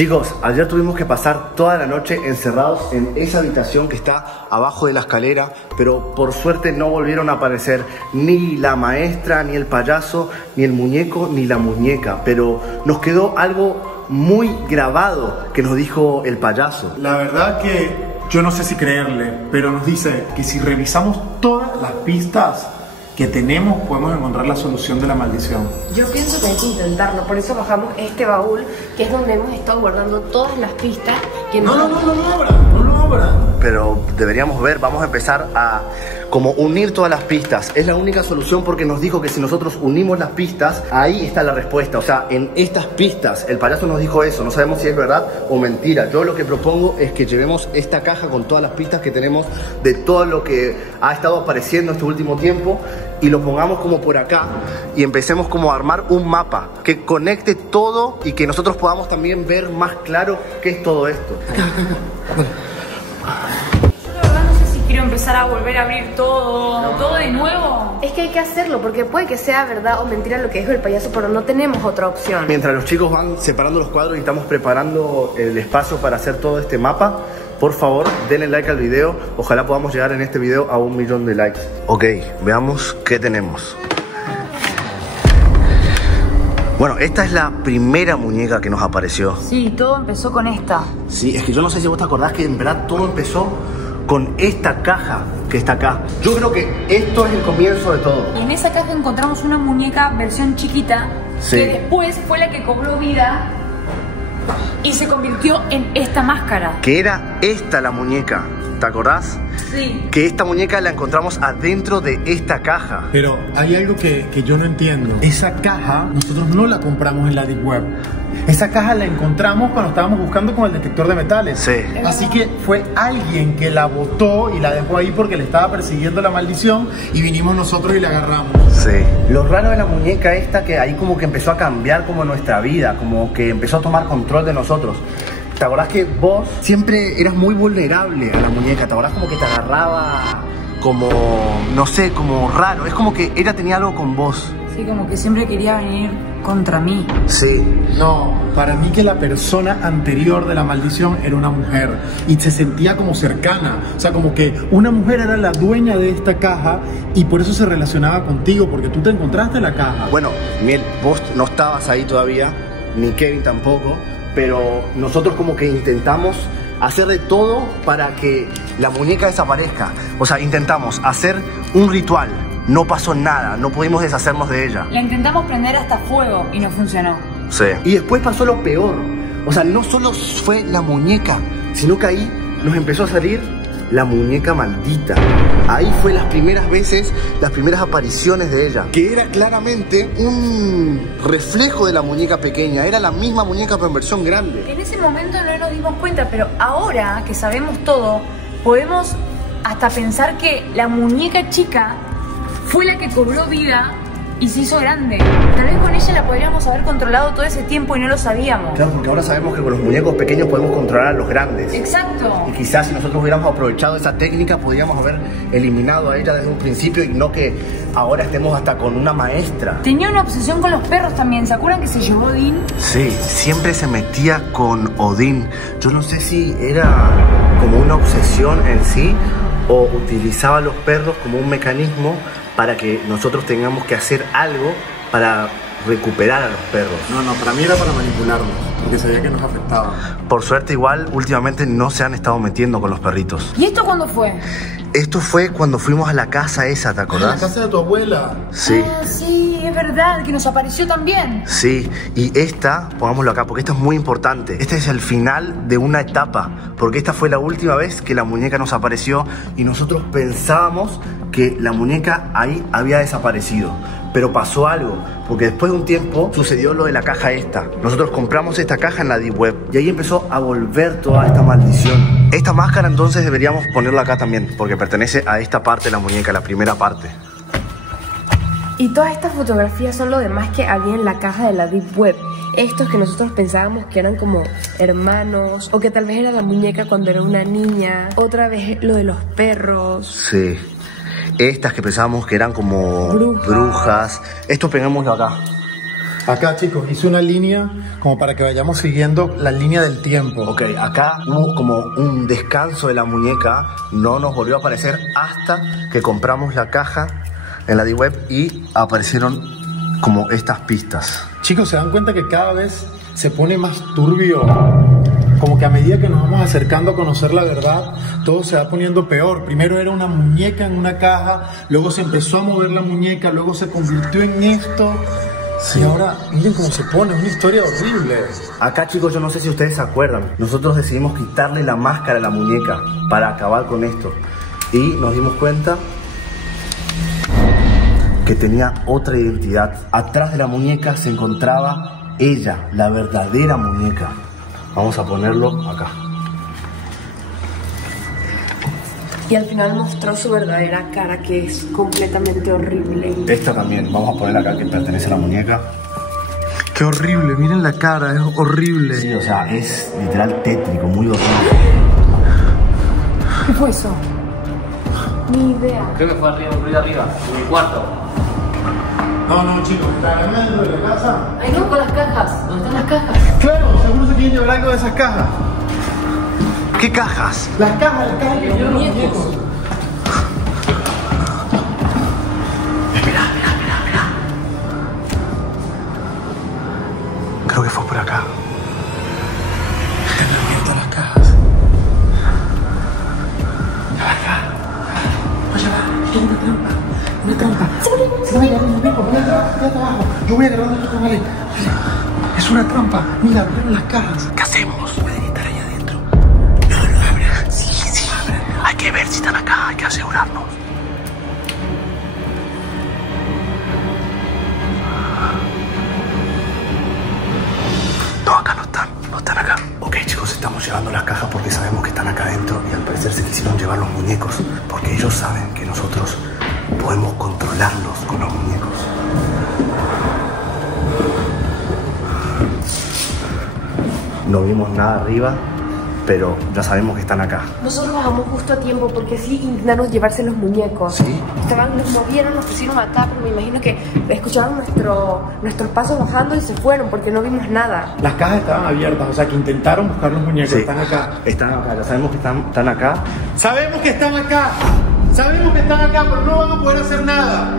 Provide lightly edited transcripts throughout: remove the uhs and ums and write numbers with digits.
Chicos, ayer tuvimos que pasar toda la noche encerrados en esa habitación que está abajo de la escalera, pero por suerte no volvieron a aparecer ni la maestra, ni el payaso, ni el muñeco, ni la muñeca. Pero nos quedó algo muy grabado que nos dijo el payaso. La verdad que yo no sé si creerle, pero nos dice que si revisamos todas las pistas que tenemos, podemos encontrar la solución de la maldición. Yo pienso que hay que intentarlo, por eso bajamos este baúl, que es donde hemos estado guardando todas las pistas. Que No lo abran. Pero deberíamos ver, vamos a empezar a como unir todas las pistas. Es la única solución porque nos dijo que si nosotros unimos las pistas, ahí está la respuesta. O sea, en estas pistas, el payaso nos dijo eso. No sabemos si es verdad o mentira. Yo lo que propongo es que llevemos esta caja con todas las pistas que tenemos de todo lo que ha estado apareciendo este último tiempo y lo pongamos como por acá y empecemos como a armar un mapa que conecte todo y que nosotros podamos también ver más claro qué es todo esto. Yo la verdad no sé si quiero empezar a volver a abrir todo de nuevo. Es que hay que hacerlo, porque puede que sea verdad o mentira lo que dijo el payaso, pero no tenemos otra opción. Mientras los chicos van separando los cuadros y estamos preparando el espacio para hacer todo este mapa, por favor, denle like al video. Ojalá podamos llegar en este video a 1 millón de likes. Ok, veamos qué tenemos. Bueno, esta es la primera muñeca que nos apareció. Sí, todo empezó con esta. Sí, es que yo no sé si vos te acordás que en verdad todo empezó con esta caja que está acá. Yo creo que esto es el comienzo de todo. Y en esa caja encontramos una muñeca versión chiquita, sí, que después fue la que cobró vida y se convirtió en esta máscara. Que era esta la muñeca, ¿te acordás? Sí. Que esta muñeca la encontramos adentro de esta caja. Pero hay algo que yo no entiendo. Esa caja nosotros no la compramos en la Deep Web. Esa caja la encontramos cuando estábamos buscando con el detector de metales. Sí. Así que fue alguien que la botó y la dejó ahí porque le estaba persiguiendo la maldición y vinimos nosotros y la agarramos. Sí. Lo raro de la muñeca esta que ahí como que empezó a cambiar como nuestra vida, como que empezó a tomar control de nosotros. ¿Te acordás que vos siempre eras muy vulnerable a la muñeca? ¿Te acordás como que te agarraba como, no sé, como raro? Es como que ella tenía algo con vos. Sí, como que siempre quería venir contra mí. Sí. No, para mí que la persona anterior de la maldición era una mujer y se sentía como cercana. O sea, como que una mujer era la dueña de esta caja y por eso se relacionaba contigo, porque tú te encontraste en la caja. Bueno, Miel, vos no estabas ahí todavía, ni Kevin tampoco, pero nosotros como que intentamos hacer de todo para que la muñeca desaparezca. O sea, intentamos hacer un ritual. No pasó nada, no pudimos deshacernos de ella. La intentamos prender hasta fuego y no funcionó. Sí. Y después pasó lo peor. O sea, no solo fue la muñeca, sino que ahí nos empezó a salir la muñeca maldita. Ahí fue las primeras veces, las primeras apariciones de ella, que era claramente un reflejo de la muñeca pequeña. Era la misma muñeca pero en versión grande. En ese momento no nos dimos cuenta, pero ahora que sabemos todo, podemos hasta pensar que la muñeca chica fue la que cobró vida y se hizo grande. Tal vez con ella la podríamos haber controlado todo ese tiempo y no lo sabíamos. Claro, porque ahora sabemos que con los muñecos pequeños podemos controlar a los grandes. Exacto. Y quizás si nosotros hubiéramos aprovechado esa técnica, podríamos haber eliminado a ella desde un principio y no que ahora estemos hasta con una maestra. Tenía una obsesión con los perros también. ¿Se acuerdan que se llevó Odín? Sí, siempre se metía con Odín. Yo no sé si era como una obsesión en sí o utilizaba los perros como un mecanismo para que nosotros tengamos que hacer algo para recuperar a los perros. No, para mí era para manipularnos, porque sabía que nos afectaba. Por suerte igual, últimamente no se han estado metiendo con los perritos. ¿Y esto cuándo fue? Esto fue cuando fuimos a la casa esa, ¿te acordás? La casa de tu abuela. Sí. Ah, sí, es verdad, que nos apareció también. Sí, y esta, pongámoslo acá, porque esto es muy importante. Este es el final de una etapa, porque esta fue la última vez que la muñeca nos apareció y nosotros pensábamos que la muñeca ahí había desaparecido. Pero pasó algo, porque después de un tiempo sucedió lo de la caja esta. Nosotros compramos esta caja en la Deep Web y ahí empezó a volver toda esta maldición. Esta máscara entonces deberíamos ponerla acá también, porque pertenece a esta parte de la muñeca, la primera parte. Y todas estas fotografías son lo demás que había en la caja de la Deep Web. Estos que nosotros pensábamos que eran como hermanos, o que tal vez era la muñeca cuando era una niña. Otra vez lo de los perros. Sí. Estas que pensábamos que eran como brujas. Esto pegámoslo acá. Acá, chicos, hice una línea como para que vayamos siguiendo la línea del tiempo. Ok, acá hubo como un descanso de la muñeca, no nos volvió a aparecer hasta que compramos la caja en la D-Web y aparecieron como estas pistas. Chicos, ¿se dan cuenta que cada vez se pone más turbio? Como que a medida que nos vamos acercando a conocer la verdad, todo se va poniendo peor. Primero era una muñeca en una caja, luego se empezó a mover la muñeca, luego se convirtió en esto. Sí. Y ahora, miren cómo se pone, una historia horrible. Acá, chicos, yo no sé si ustedes se acuerdan, nosotros decidimos quitarle la máscara a la muñeca para acabar con esto. Y nos dimos cuenta que tenía otra identidad. Atrás de la muñeca se encontraba ella, la verdadera muñeca. Vamos a ponerlo acá. Y al final mostró su verdadera cara, que es completamente horrible. Esta también, vamos a poner acá, que pertenece a la muñeca. Qué horrible, miren la cara, es horrible. Sí, o sea, es literal tétrico, muy horrible. ¿Qué fue eso? Ni idea. Creo que fue arriba, ruido arriba, en mi cuarto. No, chicos, ¿están hablando de la casa? Ay, no, con las cajas. ¿Dónde están las cajas? Claro, seguro se quieren llevar algo de esas cajas. ¿Qué cajas? Las cajas que llevan los muñecos. Espera. Creo que fue por acá. Están abiertas las cajas. Oye, hay una trampa. Una trampa. Se va a llevar un muñeco. Quédate abajo. Yo voy a agarrar esto, vale. Es una trampa. Mira, abrieron las cajas. ¿Qué hacemos? Pueden estar ahí adentro. No abran. Sí, abran. Hay que ver si están acá, hay que asegurarnos. No, acá no están acá. Ok, chicos, estamos llevando las cajas porque sabemos que están acá adentro y al parecer se quisieron llevar los muñecos porque ellos saben que nosotros podemos controlarlos con los muñecos. No vimos nada arriba, pero ya sabemos que están acá. Nosotros bajamos justo a tiempo porque sí intentaron llevarse los muñecos. ¿Sí? Nos movieron, nos pusieron acá, pero me imagino que escucharon nuestros pasos bajando y se fueron porque no vimos nada. Las cajas estaban abiertas, o sea que intentaron buscar los muñecos. Sí. Están acá. Están acá, ya sabemos que están acá. Sabemos que están acá. Sabemos que están acá, pero no van a poder hacer nada.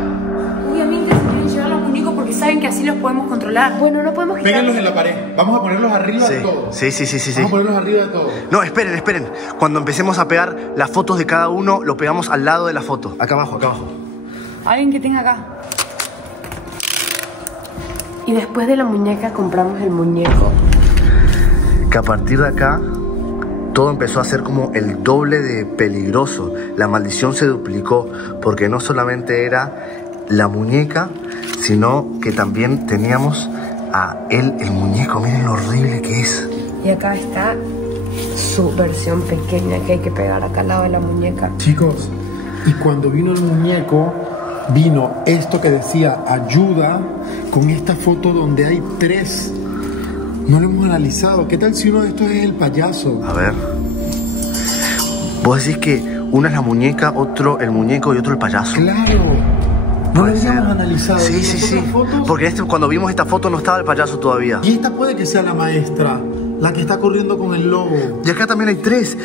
Obviamente se quieren llevar los muñecos porque saben que así los podemos controlar. Bueno, no podemos quitar. Péguenlos en la pared. Vamos a ponerlos arriba Sí. de todo. Sí. Vamos a ponerlos arriba de todo. No, esperen. Cuando empecemos a pegar las fotos de cada uno, lo pegamos al lado de la foto. Acá abajo. Alguien que tenga acá. Y después de la muñeca compramos el muñeco. Que a partir de acá, todo empezó a ser como el doble de peligroso. La maldición se duplicó porque no solamente era la muñeca, sino que también teníamos a él, el muñeco. Miren lo horrible que es. Y acá está su versión pequeña que hay que pegar acá al lado de la muñeca. Chicos, y cuando vino el muñeco, vino esto que decía ayuda con esta foto donde hay 3. No lo hemos analizado. ¿Qué tal si uno de estos es el payaso? A ver. Vos decís que uno es la muñeca, otro el muñeco y otro el payaso. Claro. No lo Puede ser. habíamos analizado. Sí. Fotos? Porque cuando vimos esta foto no estaba el payaso todavía. Y esta puede que sea la maestra, la que está corriendo con el lobo. Y acá también hay 3.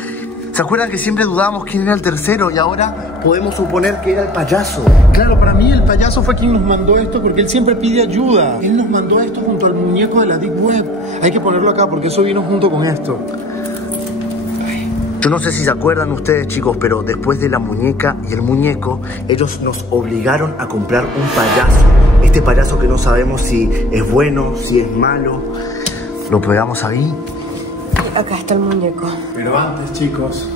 ¿Se acuerdan que siempre dudábamos quién era el tercero? Y ahora podemos suponer que era el payaso. Claro, para mí el payaso fue quien nos mandó esto porque él siempre pide ayuda. Él nos mandó esto junto al muñeco de la Deep Web. Hay que ponerlo acá porque eso vino junto con esto. Yo no sé si se acuerdan ustedes, chicos, pero después de la muñeca y el muñeco, ellos nos obligaron a comprar un payaso. Este payaso que no sabemos si es bueno, si es malo. Lo pegamos ahí. Y acá está el muñeco. Pero antes, chicos,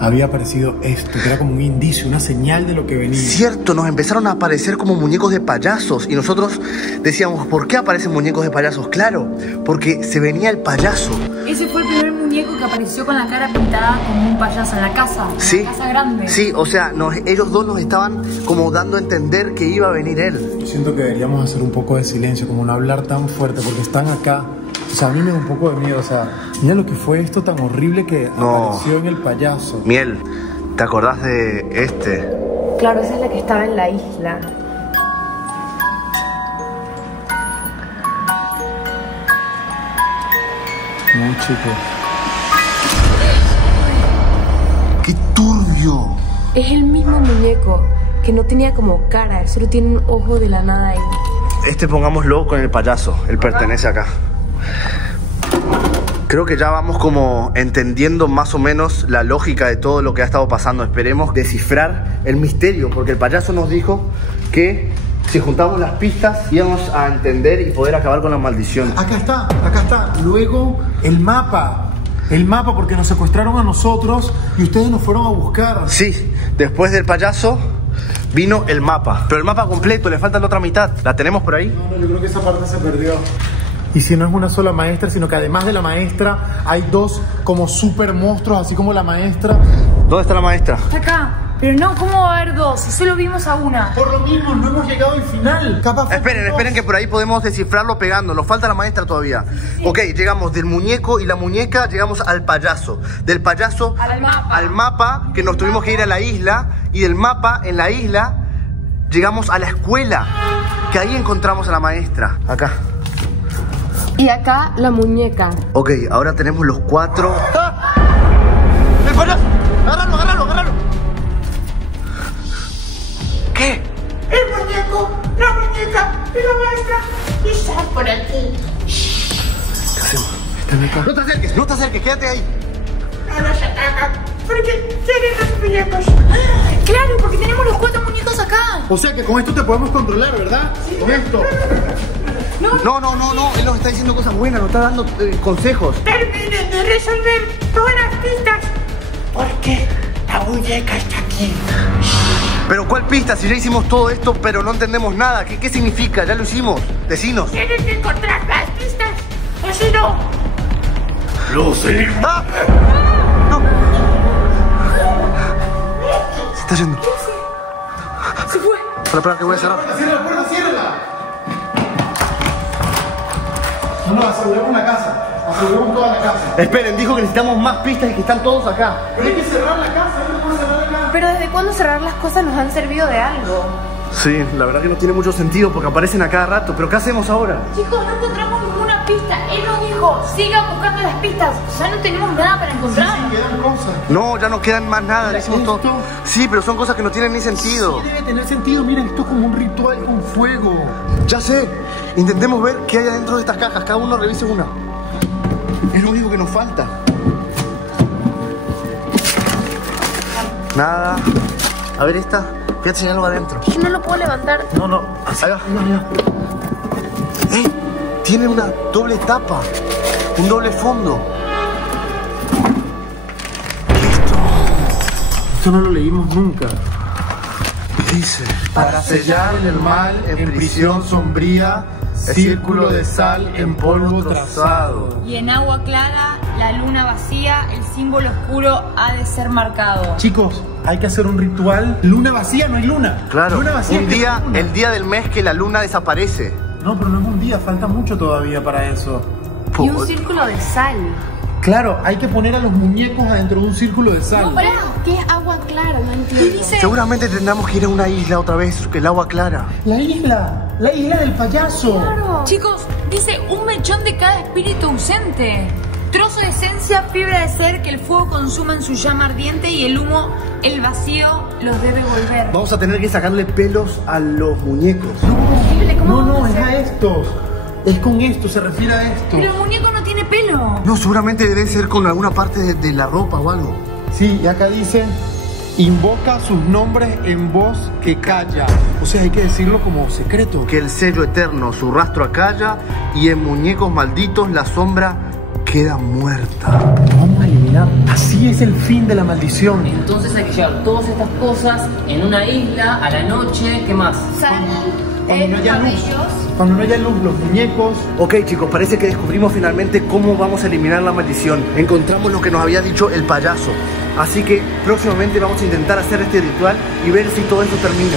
había aparecido esto, que era como un indicio, una señal de lo que venía. Cierto, nos empezaron a aparecer como muñecos de payasos. Y nosotros decíamos, ¿por qué aparecen muñecos de payasos? Claro, porque se venía el payaso. Ese fue el primer muñeco que apareció con la cara pintada como un payaso en la casa. Sí, En la casa grande. sí, o sea, ellos dos nos estaban como dando a entender que iba a venir él. Yo siento que deberíamos hacer un poco de silencio, como no hablar tan fuerte, porque están acá. O sea, a mí me da un poco de miedo. O sea, mira lo que fue esto tan horrible que No. apareció en el payaso. Miel, ¿te acordás de este? Claro, esa es la que estaba en la isla. No, chico. ¡Qué turbio! Es el mismo muñeco que no tenía como cara, él solo tiene un ojo de la nada ahí. Pongámoslo con el payaso, él pertenece acá. Creo que ya vamos como entendiendo más o menos la lógica de todo lo que ha estado pasando. Esperemos descifrar el misterio, porque el payaso nos dijo que si juntamos las pistas íbamos a entender y poder acabar con la maldición. Acá está. Luego el mapa, porque nos secuestraron a nosotros y ustedes nos fueron a buscar. Sí, después del payaso vino el mapa, pero el mapa completo, le falta la otra mitad. ¿La tenemos por ahí? No, yo creo que esa parte se perdió. Y si no es una sola maestra, sino que además de la maestra hay dos como super monstruos, así como la maestra. ¿Dónde está la maestra? Está acá. Pero no, ¿cómo va a haber dos? Si solo vimos a una. Por lo mismo, no hemos llegado al final. Capaz Esperen que por ahí podemos descifrarlo pegando. Nos falta la maestra todavía. Sí. Ok, llegamos del muñeco y la muñeca, llegamos al payaso. Del payaso al mapa, que nos tuvimos que ir a la isla. Y del mapa en la isla llegamos a la escuela, que ahí encontramos a la maestra. Acá. Y acá la muñeca. Ok, ahora tenemos los 4. ¡Ah! ¡El payaso! ¡Agárralo! ¿Qué? El muñeco, la muñeca y la maestra están por aquí. ¿Qué hacemos? Están acá. No te acerques, quédate ahí. No nos atacan porque tienen los muñecos. Claro, porque tenemos los 4 muñecos acá. O sea que con esto te podemos controlar, ¿verdad? Sí. Con esto. No, él nos está diciendo cosas buenas, nos está dando consejos. Terminen de resolver todas las pistas porque la muñeca está aquí. Pero ¿cuál pista? Si ya hicimos todo esto, pero no entendemos nada. ¿Qué significa? Ya lo hicimos. Decinos. Tienen que encontrar las pistas, o si no... ¡Lo sé! ¡Ah! ¡No! Se está yendo. Se fue. Espera, que voy a cerrar. ¡Ciérrala! No, aseguremos la casa. Aseguremos toda la casa. Esperen, dijo que necesitamos más pistas y que están todos acá. Pero hay que cerrar la casa, Pero ¿desde cuándo cerrar las cosas nos han servido de algo? Sí, la verdad que no tiene mucho sentido porque aparecen a cada rato. ¿Pero qué hacemos ahora? Chicos, no encontramos ninguna pista. Él nos dijo, sigan buscando las pistas. Ya no tenemos nada para encontrar. Sí, quedan cosas. No, ya no quedan más nada. Le hicimos todo. Sí, pero son cosas que no tienen ni sentido. Sí, debe tener sentido. Mira, esto es como un ritual con fuego. Ya sé. Intentemos ver qué hay adentro de estas cajas. Cada uno revise una. Es lo único que nos falta. Nada. A ver esta. Fíjate si hay algo adentro. Yo no lo puedo levantar. No. Ahí va. ¡Ey! Tiene una doble tapa. Un doble fondo. Esto no lo leímos nunca. ¿Qué dice? Para sellar el mal en prisión sombría, círculo de sal en polvo trazado. Y en agua clara, la luna vacía, el símbolo oscuro ha de ser marcado. Chicos, hay que hacer un ritual. Luna vacía, no hay luna. Claro, luna vacía, un día, el día del mes que la luna desaparece. No, pero no es un día, falta mucho todavía para eso. Y un círculo de sal. Claro, hay que poner a los muñecos adentro de un círculo de sal. No, pará, ¿qué es agua clara? No entiendo. Seguramente tendremos que ir a una isla otra vez, que el agua clara. La isla del payaso. Claro. Chicos, dice un mechón de cada espíritu ausente. Trozo de esencia, fibra de ser, que el fuego consuma en su llama ardiente y el humo, el vacío, los debe volver. Vamos a tener que ir sacarle pelos a los muñecos. No, es a estos. Es con esto, se refiere a esto. Pero el muñeco no tiene pelo. No, seguramente debe ser con alguna parte de la ropa o algo. Sí, y acá dice, invoca sus nombres en voz que calla. O sea, hay que decirlo como secreto. Que el sello eterno su rastro acalla y en muñecos malditos la sombra queda muerta. Vamos a eliminar. Así es el fin de la maldición. Entonces hay que llevar todas estas cosas en una isla, a la noche, ¿qué más? Sal, Cuando no haya luz. cabellos. Cuando no haya luz, los muñecos. Ok, chicos, parece que descubrimos finalmente cómo vamos a eliminar la maldición. Encontramos lo que nos había dicho el payaso. Así que próximamente vamos a intentar hacer este ritual y ver si todo esto termina.